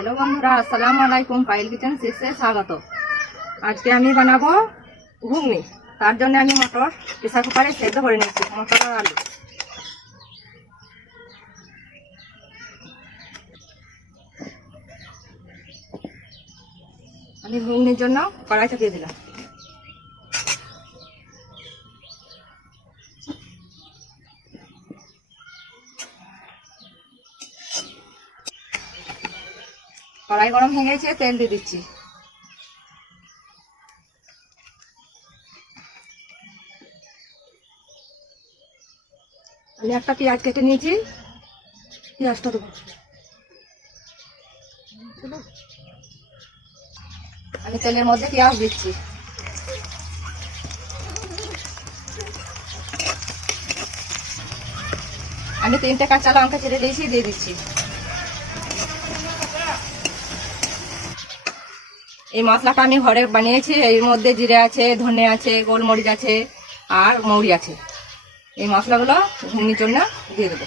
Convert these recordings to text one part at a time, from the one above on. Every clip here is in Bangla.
हेलो बंधुरा अस्सलाम वालेकुम पायल किचन से स्वागत। आज के आमी बनाबो घुगनी। तार जन्य आमी मटर प्रेसार कुकारे सेদ্ধ करे निয়েছি मटर और आलू। आमी घुगनिर जन्य कড়াই চাপিয়ে দিলাম। কড়াই গরম হয়ে গেছে, তেল দিয়ে দিচ্ছি। আমি একটা পেঁয়াজ কেটে নিয়েছি, পেঁয়াজটা দেবো। আমি তেলের মধ্যে পেঁয়াজ দিচ্ছি। আমি 3টে কাঁচা লঙ্কা চিড়ে দিয়েছি, দিয়ে দিচ্ছি। এই মশলাটা আমি ঘরে বানিয়েছি। এর মধ্যে জিরে আছে, ধনে আছে, গোলমরিচ আছে আর মৌরি আছে। এই মশলাগুলো ঘুগনির জন্য দিয়ে দেবো।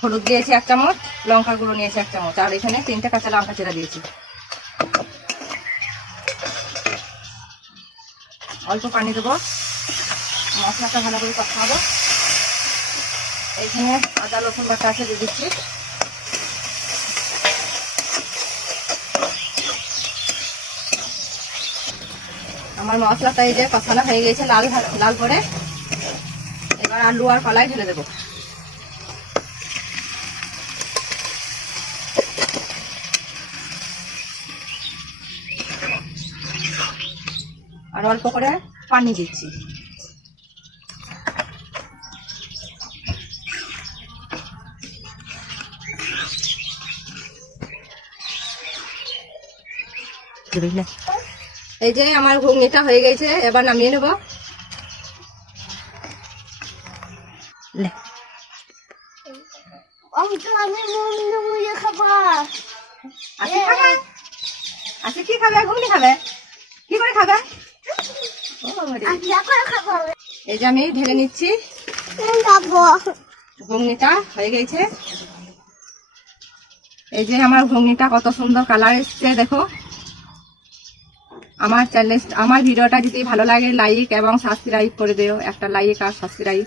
হলুদ দিয়েছি 1 চামচ, লঙ্কার গুঁড়ো নিয়েছি 1 চামচ আর এখানে 3টে কাঁচা লঙ্কা চিড়ে দিয়েছি। অল্প পানি দেবো, মশলাটা ভালো করে কষাবো। এইখানে আদা রসুন বাটা আছে, দিয়ে দিচ্ছি। আমার মশলাটা এই যে কষানো হয়ে গেছে লাল লাল করে। এবার আলু আর কলাই ঢেলে দেবো। আর অল্প করে পানি দিচ্ছি। এই যে আমার ঘুগনিটা হয়ে গেছে, এবার নামিয়ে নেব। কি খাবে? ঘুগনি খাবে? কি করে খাবে? এই যে আমি ঢেলে নিচ্ছি। ঘুগনিটা হয়ে গেছে। এই যে আমার ঘুগনিটা কত সুন্দর কালার এসছে দেখো। আমার ভিডিওটা যদি ভালো লাগে লাইক এবং সাবস্ক্রাইব করে দিও। একটা লাইক আর সাবস্ক্রাইব।